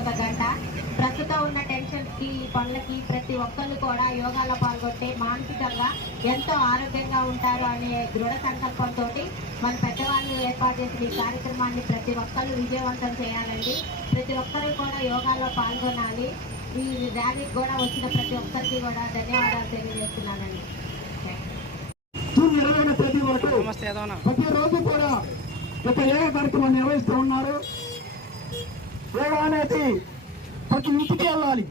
ఒక గంట. ప్రస్తుతం ఉన్న టెన్షన్స్కి పనులకి ప్రతి ఒక్కళ్ళు కూడా యోగాలో పాల్గొంటే మానసికంగా ఎంతో ఆరోగ్యంగా ఉంటారు అనే దృఢ సంకల్పంతో మన పెద్దవాళ్ళు ఏర్పాటు చేసిన ఈ కార్యక్రమాన్ని ప్రతి ఒక్కళ్ళు విజయవంతం చేయాలండి. ప్రతి ఒక్కరు కూడా యోగాలో పాల్గొనాలి. ఈ ర్యాలీకి కూడా వచ్చిన ప్రతి ఒక్కరికి కూడా ధన్యవాదాలు తెలియజేస్తున్నానండి. యదవన ప్రతిరోజు కూడా ఒక యోగా కార్యక్రమం నిర్వహిస్తూ ఉన్నారు. యోగా అనేది ప్రతి ఇంటికి వెళ్ళాలి.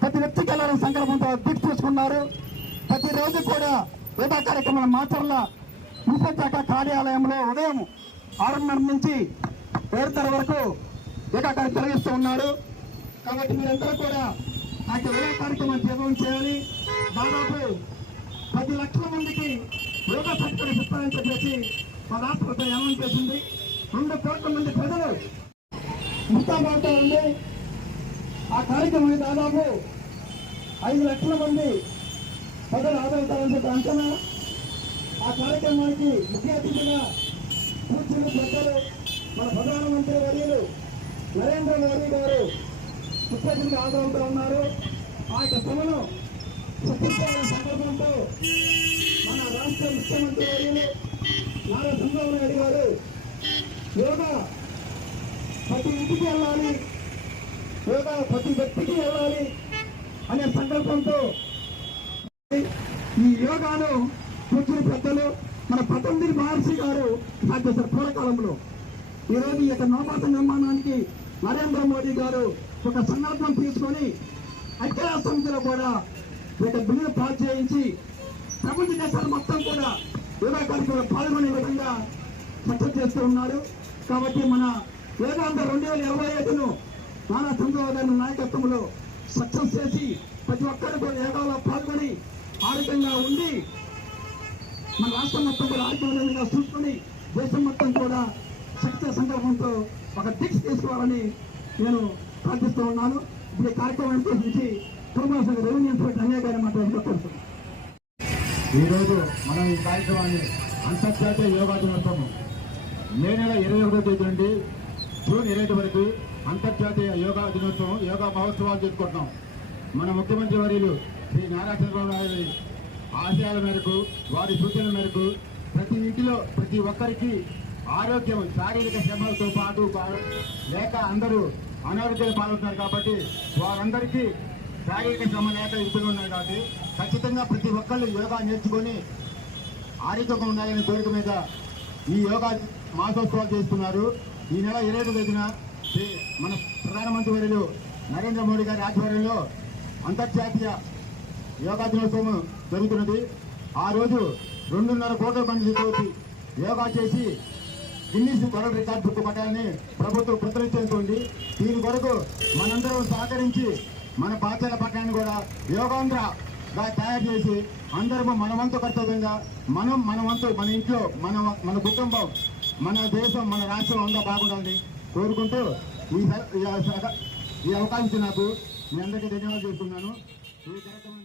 ప్రతి వ్యక్తికి వెళ్ళాలని సంకల్పంతో దిక్కు తీసుకున్నారు ప్రతిరోజు కూడా యోగా కార్యక్రమాల మాచర్ల మున్సిపల్ కార్యాలయంలో ఉదయం ఆరున్నర నుంచి ఏడున్నర వరకు యోగా కార్యక్రమం నిర్వహిస్తూ ఉన్నారు. కాబట్టి మీరందరూ కూడా నాకు యోగా కార్యక్రమం జీవం చేయాలి. దాదాపు పది లక్షల మందికి యోగా సర్టిఫికేట్ ఇస్తారని చేసి మా రాష్ట్ర ప్రభుత్వం చేసింది. రెండు కోట్ల మంది ప్రజలు ముస్తాబాతో ఉంది ఆ కార్యక్రమానికి దాదాపు ఐదు లక్షల మంది ప్రజలు ఆదరిస్తారని చెప్పి అంచనా ఆ కార్యక్రమానికి ముఖ్య అతిథిగా కూర్చుని పెద్దలు మన ప్రధానమంత్రి వర్యులు నరేంద్ర మోదీ గారు ముఖ్య అతిథిగా హాజరవుతూ ఉన్నారు. ఆ యొక్క సభను సత్యసాయి సందర్భంతో మన రాష్ట్ర ముఖ్యమంత్రి వర్యులు నారా చంద్రబాబు నాయుడు గారు యోగా ప్రతి ఇంటికి వెళ్ళాలి. యోగా ప్రతి వ్యక్తికి వెళ్ళాలి అనే సంకల్పంతో ఈ యోగాను కూర్చుని పెద్దలు మన పతంజలి మహర్షి గారు స్టార్ట్ పూర్వకాలంలో. ఈరోజు ఈ యొక్క నవమాస నిర్మాణానికి నరేంద్ర మోడీ గారు ఒక సంకల్పం తీసుకొని ఐక్యరాజ్య సమితిలో కూడా ఒక బిల్లు పాస్ చేయించి ప్రపంచ దేశాలు మొత్తం కూడా యోగా కార్యక్రమంలో పాల్గొనే విధంగా చర్చ చేస్తూ ఉన్నారు. కాబట్టి మన వేదాంత రెండు వేల ఇరవై ఐదును నానా చంద్రబాబు గారి నాయకత్వంలో సక్సెస్ చేసి ప్రతి ఒక్కరు కూడా యోగాలో పాల్గొని ఆరోగ్యంగా ఉండి మన రాష్ట్రం మొత్తం కూడా ఆరోగ్యంగా చూసుకొని దేశం మొత్తం కూడా శక్తి సంకల్పంతో ఒక దీక్ష తీసుకోవాలని నేను ప్రార్థిస్తూ ఉన్నాను. ఇప్పుడు ఈ కార్యక్రమాన్ని ఉద్దేశించి కుటుంబ రెవెన్యూ ఇన్స్పెక్టర్ అన్నయ్య గారి మాట్లాడుతూ ఈరోజు మనం ఈ కార్యక్రమాన్ని అంతర్జాతీయ యోగా దినోత్సవం మే నెల ఇరవై ఒకటో తేదీ నుండి జూన్ ఇరవై వరకు అంతర్జాతీయ యోగా దినోత్సవం యోగా మహోత్సవాలు జరుపుకుంటున్నాం. మన ముఖ్యమంత్రి వర్యులు శ్రీ నారా చంద్రబాబు నాయుడు ఆశయాల మేరకు వారి సూచనల మేరకు ప్రతి ఇంటిలో ప్రతి ఒక్కరికి ఆరోగ్యం శారీరక శ్రమలతో పాటు లేక అందరూ అనారోగ్యాలు పాల్గొంటున్నారు కాబట్టి వారందరికీ శారీరక శ్రమ లేక ఇబ్బంది ఉన్నాయి కాబట్టి ఖచ్చితంగా ప్రతి ఒక్కళ్ళు యోగా నేర్చుకొని ఆరోగ్యంగా ఉండాలనే కోరిక మీద ఈ యోగా మాసోత్సవాలు చేస్తున్నారు. ఈ నెల ఇరవై తేదీన మన ప్రధానమంత్రి వర్యులు నరేంద్ర మోడీ గారి ఆధ్వర్యంలో అంతర్జాతీయ యోగా దినోత్సవం జరుగుతున్నది. ఆ రోజు రెండున్నర కోట్ల మందితోటి యోగా చేసి గిన్నీస్ వరల్డ్ రికార్డ్ బుక్ పట్టాలని ప్రభుత్వం ప్రచురించేస్తుంది దీని కొరకు మనందరం సహకరించి మన పాఠశాల పట్టాన్ని కూడా యోగాంధ్రగా తయారు చేసి అందరము మన వంతు కర్తవ్యంగా మనం మన వంతు మన ఇంట్లో మన మన కుటుంబం మన దేశం మన రాష్ట్రం అంతా బాగుండాలని కోరుకుంటూ ఈ ఈ అవకాశం నాకు మీ అందరికీ ధన్యవాదాలు చేస్తున్నాను ఈ కార్యక్రమం